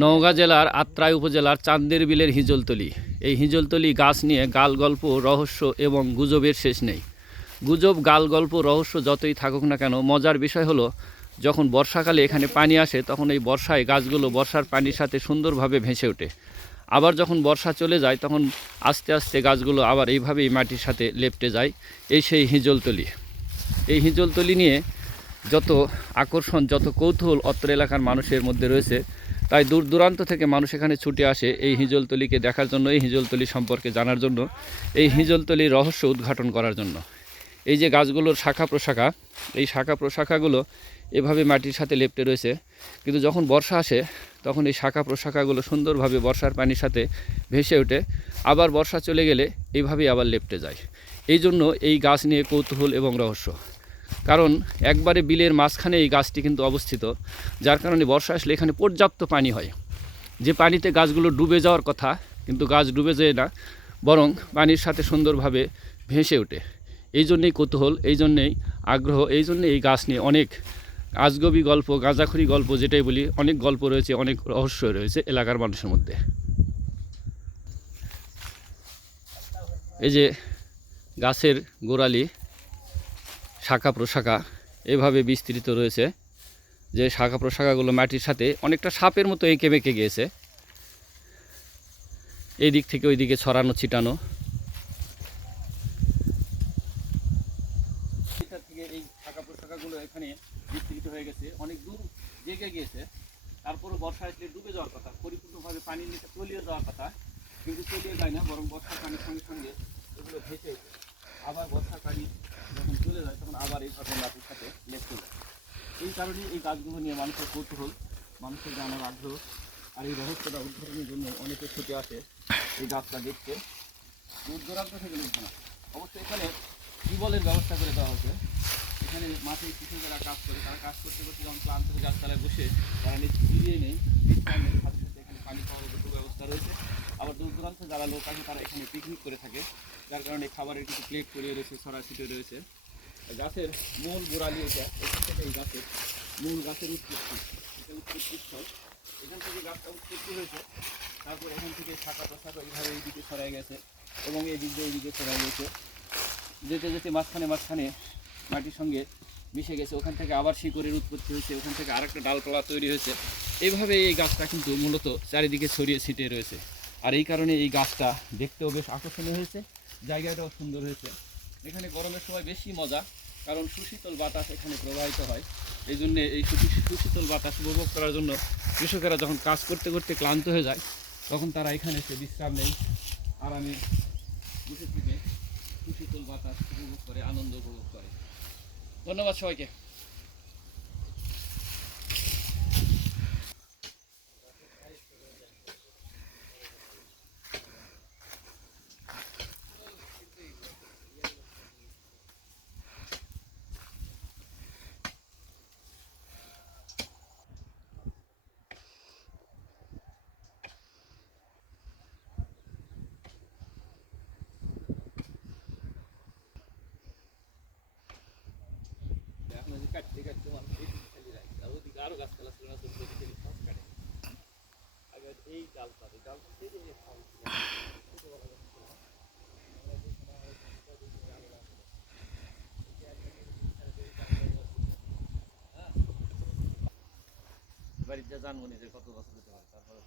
নওগাঁ জেলার আত্রাই উপজেলার চান্দের বিলের হিজলতলি। এই হিজলতলি গাছ নিয়ে গাল গল্প রহস্য এবং গুজবের শেষ নেই। গুজব গাল গল্প রহস্য যতই থাকুক না কেন, মজার বিষয় হলো, যখন বর্ষাকালে এখানে পানি আসে, তখন এই বর্ষায় গাছগুলো বর্ষার পানির সাথে সুন্দরভাবে ভেসে ওঠে। আবার যখন বর্ষা চলে যায়, তখন আস্তে আস্তে গাছগুলো আবার এইভাবেই মাটির সাথে লেপটে যায়। এই সেই হিজলতলি। এই হিজলতলি নিয়ে যত আকর্ষণ, যত কৌতূহল অত্র এলাকার মানুষের মধ্যে রয়েছে তাই দূর দূরান্ত থেকে মানুষ এখানে ছুটে আসে এই হিজলতলিকে দেখার জন্য, এই হিজলতলি সম্পর্কে জানার জন্য, এই হিজলতলির রহস্য উদ্ঘাটন করার জন্য। এই যে গাছগুলোর শাখা প্রশাখা, এই শাখা প্রশাখাগুলো এভাবে মাটির সাথে লেপ্টে রয়েছে। কিন্তু যখন বর্ষা আসে, তখন এই শাখা প্রশাখাগুলো সুন্দরভাবে বর্ষার পানির সাথে ভেসে ওঠে। আবার বর্ষা চলে গেলে এইভাবেই আবার লেপটে যায়। এই জন্য এই গাছ নিয়ে কৌতূহল এবং রহস্য। কারণ একবারে বিলের মাঝখানে এই গাছটি কিন্তু অবস্থিত, যার কারণে বর্ষা আসলে এখানে পর্যাপ্ত পানি হয়। যে পানিতে গাছগুলো ডুবে যাওয়ার কথা, কিন্তু গাছ ডুবে যায় না, বরং পানির সাথে সুন্দরভাবে ভেসে ওঠে। এই জন্যেই কৌতূহল, এই জন্যেই আগ্রহ, এই জন্যে এই গাছ নিয়ে অনেক আজগবি গল্প গাঁজাখড়ি গল্প যেটাই বলি, অনেক গল্প রয়েছে, অনেক রহস্য রয়েছে এলাকার মানুষের মধ্যে। এই যে গাছের গোড়ালি শাখা প্রশাখা এভাবে বিস্তৃত রয়েছে যে শাখা প্রশাখাগুলো মাটির সাথে অনেকটা সাপের মতো এঁকে বেঁকে গিয়েছে। এই দিক থেকে ওই দিকে ছড়ানো, ছিটানো। এই শাখা প্রশাখাগুলো এখানে বিস্তৃত হয়ে গেছে। অনেক দূর জেগে গিয়েছে। তারপরে বর্ষা আসলে ডুবে যাওয়ার কথা, পরিপূর্ণভাবে পানির নিচে তলিয়ে যাওয়ার কথা। কিন্তু তলিয়ে যায় না, বরং বর্ষার পানির সঙ্গে সঙ্গে এগুলো ভেসে আবার বর্ষার পানি যখন চলে যায়, তখন আবার এই এইভাবে মাটির সাথে লেপতে যায়। এই কারণে এই গাছগুলো নিয়ে মানুষের কৌতূহল, মানুষের জানার আগ্রহ আর এই রহস্যটা উদ্ঘাটনের জন্য অনেকে ছুটে আসে এই গাছটা দেখতে। দূর দূরান্ত থেকে না অবশ্যই এখানে টিউবওয়েলের ব্যবস্থা করে দেওয়া হয়েছে। এখানে মাঠে কৃষকেরা কাজ করে, তারা কাজ করতে করতে যখন ক্লান্ত গাছতলায় বসে, তারা নিজ ফিরিয়ে নেই সাথে সাথে এখানে পানি খাওয়ার মতো ব্যবস্থা রয়েছে আবার দূর দূরান্ত যারা লোক আছে, তারা এখানে পিকনিক করে থাকে। যার কারণে খাবারের কিছু প্লেট পড়িয়ে রয়েছে ছড়াছিটে রয়েছে। গাছের মূল গোড়ালি এটা, এখান থেকে এই গাছের মূল গাছের উৎপত্তি। এটা উৎপত্তি এখান থেকে গাছটা উৎপত্তি হয়েছে। তারপর এখান থেকে শাখা প্রশাখা এইভাবে এইদিকে ছড়াই গেছে এবং এই দিক দিয়ে এইদিকে ছড়াই গেছে। যেতে যেতে মাঝখানে মাঝখানে মাটির সঙ্গে মিশে গেছে। ওখান থেকে আবার শিকড়ের উৎপত্তি হয়েছে। ওখান থেকে আরেকটা ডালপালা তৈরি হয়েছে। এইভাবে এই গাছটা কিন্তু মূলত চারিদিকে ছড়িয়ে ছিটিয়ে রয়েছে। আর এই কারণে এই গাছটা দেখতেও বেশ আকর্ষণীয় হয়েছে, জায়গাটাও সুন্দর হয়েছে। এখানে গরমের সময় বেশি মজা, কারণ সুশীতল বাতাস এখানে প্রবাহিত হয়। এই জন্যে এই সুশী- সুশীতল বাতাস উপভোগ করার জন্য কৃষকেরা যখন কাজ করতে করতে ক্লান্ত হয়ে যায়, তখন তারা এখানে এসে বিশ্রাম নেই আরামে বসে থেকে সুশীতল বাতাস উপভোগ করে, আনন্দ উপভোগ করে। ধন্যবাদ সবাইকে এখন যদি কাটতে কাটতে মানুষ এইদিকে খালি রাখে আর ওদিকে আরও গাছপালা ছিল না ছোট ছোট সেগুলো সব কাটে আগে এই ডালটা এই ডালটা থেকে এই ফল ছিল। ছোটবেলা যখন ছিল, আমরা যে সময় আরও জমিটা দেখি আরও গাছ ছিল। এই কাটে আগে এই দিক থেকে এই গাছটা ছিল। হ্যাঁ? বাড়ির যা জানবনি কত বছর হতে পারে, তারপরে